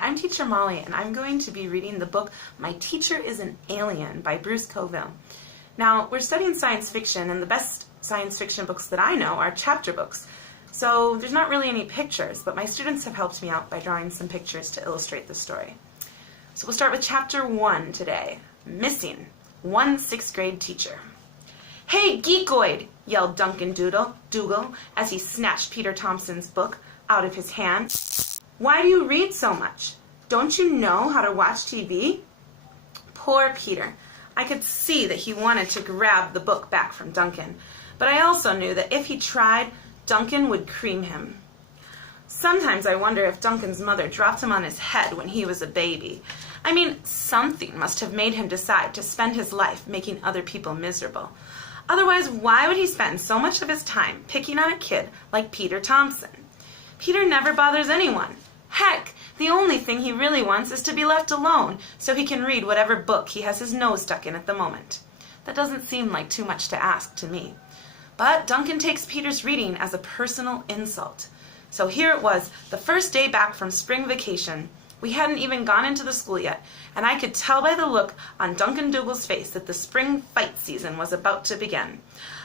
I'm Teacher Molly, and I'm going to be reading the book My Teacher is an Alien by Bruce Coville. Now, we're studying science fiction, and the best science fiction books that I know are chapter books. So there's not really any pictures, but my students have helped me out by drawing some pictures to illustrate the story. So we'll start with chapter 1 today, Missing, one 6th grade teacher. "Hey, geekoid!" yelled Duncan Dougal as he snatched Peter Thompson's book out of his hand. "Why do you read so much? Don't you know how to watch TV?" Poor Peter. I could see that he wanted to grab the book back from Duncan, but I also knew that if he tried, Duncan would cream him. Sometimes I wonder if Duncan's mother dropped him on his head when he was a baby. I mean, something must have made him decide to spend his life making other people miserable. Otherwise, why would he spend so much of his time picking on a kid like Peter Thompson? Peter never bothers anyone. Heck, the only thing he really wants is to be left alone so he can read whatever book he has his nose stuck in at the moment. That doesn't seem like too much to ask to me. But Duncan takes Peter's reading as a personal insult. So here it was, the first day back from spring vacation. We hadn't even gone into the school yet, and I could tell by the look on Duncan Dougal's face that the spring fight season was about to begin.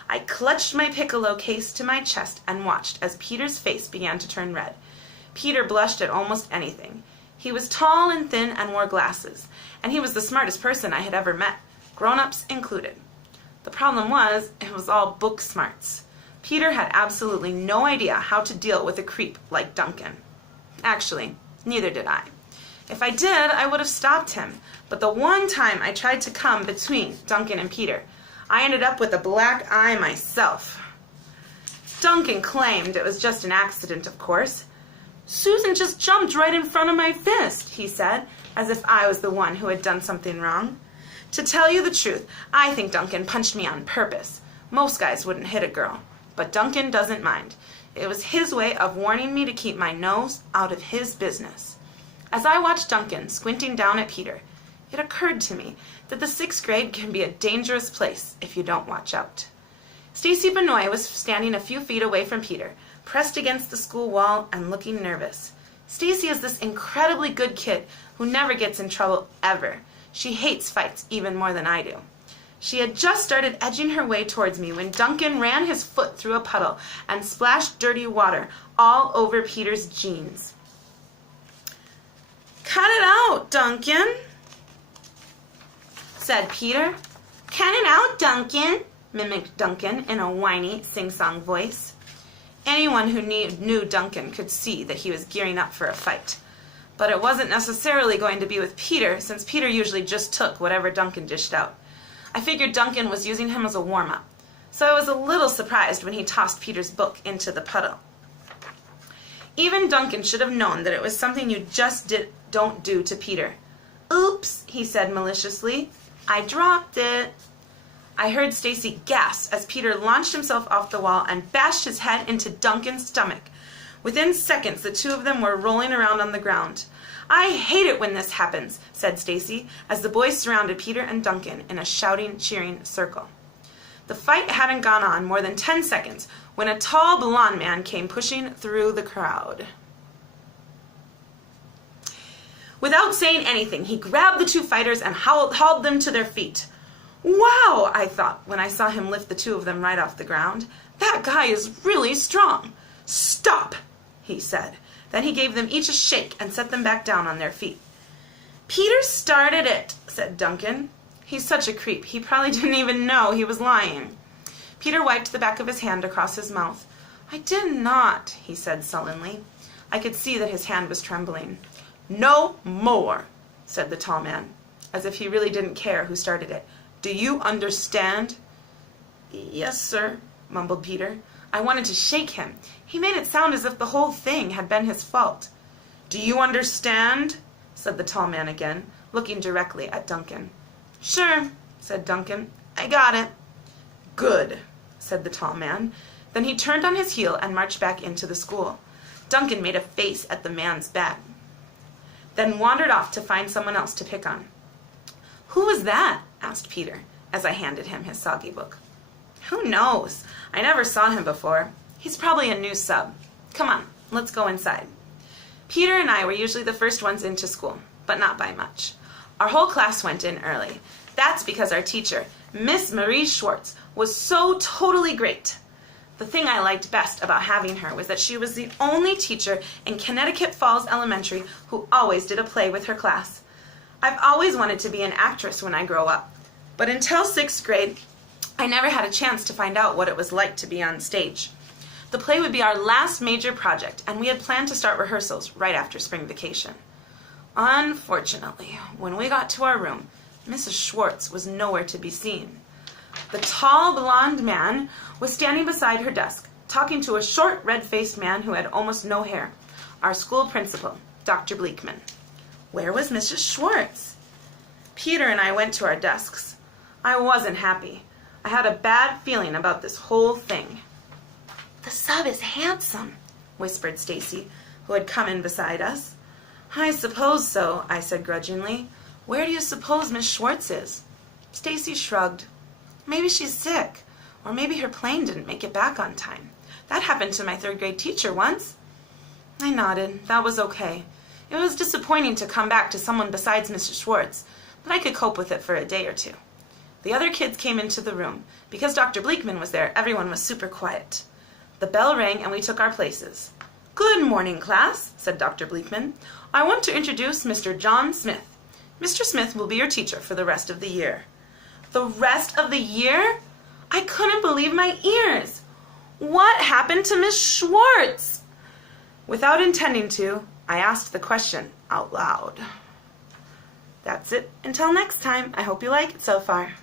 I clutched my piccolo case to my chest and watched as Peter's face began to turn red. Peter blushed at almost anything. He was tall and thin and wore glasses, and he was the smartest person I had ever met, grown-ups included. The problem was, it was all book smarts. Peter had absolutely no idea how to deal with a creep like Duncan. Actually, neither did I. If I did, I would have stopped him, but the one time I tried to come between Duncan and Peter, I ended up with a black eye myself. Duncan claimed it was just an accident, of course. "Susan just jumped right in front of my fist," he said, as if I was the one who had done something wrong. To tell you the truth, I think Duncan punched me on purpose. Most guys wouldn't hit a girl, but Duncan doesn't mind. It was his way of warning me to keep my nose out of his business. As I watched Duncan squinting down at Peter, it occurred to me that the 6th grade can be a dangerous place if you don't watch out. Stacy Benoit was standing a few feet away from Peter, pressed against the school wall and looking nervous. Stacy is this incredibly good kid who never gets in trouble ever. She hates fights even more than I do. She had just started edging her way towards me when Duncan ran his foot through a puddle and splashed dirty water all over Peter's jeans. "Cut it out, Duncan," said Peter. "Cut it out, Duncan," mimicked Duncan in a whiny, sing-song voice. Anyone who knew Duncan could see that he was gearing up for a fight. But it wasn't necessarily going to be with Peter, since Peter usually just took whatever Duncan dished out. I figured Duncan was using him as a warm-up, so I was a little surprised when he tossed Peter's book into the puddle. Even Duncan should have known that it was something you just don't do to Peter. "Oops," he said maliciously. "I dropped it." I heard Stacy gasp as Peter launched himself off the wall and bashed his head into Duncan's stomach. Within seconds, the two of them were rolling around on the ground. "I hate it when this happens," said Stacy, as the boys surrounded Peter and Duncan in a shouting, cheering circle. The fight hadn't gone on more than 10 seconds when a tall blonde man came pushing through the crowd. Without saying anything, he grabbed the two fighters and hauled them to their feet. "Wow," I thought when I saw him lift the two of them right off the ground. "That guy is really strong." "Stop," he said. Then he gave them each a shake and set them back down on their feet. "Peter started it," said Duncan. He's such a creep, he probably didn't even know he was lying. Peter wiped the back of his hand across his mouth. "I did not," he said sullenly. I could see that his hand was trembling. "No more," said the tall man, as if he really didn't care who started it. "Do you understand?" "Yes, sir," mumbled Peter. I wanted to shake him. He made it sound as if the whole thing had been his fault. "Do you understand?" said the tall man again, looking directly at Duncan. "Sure," said Duncan. "I got it." "Good," said the tall man. Then he turned on his heel and marched back into the school. Duncan made a face at the man's back, then wandered off to find someone else to pick on. "Who was that?" asked Peter, as I handed him his soggy book. "Who knows? I never saw him before. He's probably a new sub. Come on, let's go inside." Peter and I were usually the first ones into school, but not by much. Our whole class went in early. That's because our teacher, Miss Marie Schwartz, was so totally great. The thing I liked best about having her was that she was the only teacher in Connecticut Falls Elementary who always did a play with her class. I've always wanted to be an actress when I grow up, but until 6th grade, I never had a chance to find out what it was like to be on stage. The play would be our last major project, and we had planned to start rehearsals right after spring vacation. Unfortunately, when we got to our room, Mrs. Schwartz was nowhere to be seen. The tall, blonde man was standing beside her desk, talking to a short, red-faced man who had almost no hair, our school principal, Dr. Bleekman. Where was Mrs. Schwartz? Peter and I went to our desks. I wasn't happy. I had a bad feeling about this whole thing. "The sub is handsome," whispered Stacy, who had come in beside us. "I suppose so," I said grudgingly. "Where do you suppose Miss Schwartz is?" Stacy shrugged. "Maybe she's sick, or maybe her plane didn't make it back on time. That happened to my 3rd grade teacher once." I nodded. That was okay. It was disappointing to come back to someone besides Mrs. Schwartz, but I could cope with it for a day or two. The other kids came into the room. Because Dr. Bleekman was there, everyone was super quiet. The bell rang and we took our places. "Good morning, class," said Dr. Bleekman. "I want to introduce Mr. John Smith. Mr. Smith will be your teacher for the rest of the year." The rest of the year? I couldn't believe my ears. What happened to Miss Schwartz? Without intending to, I asked the question out loud. That's it. Until next time, I hope you like it so far.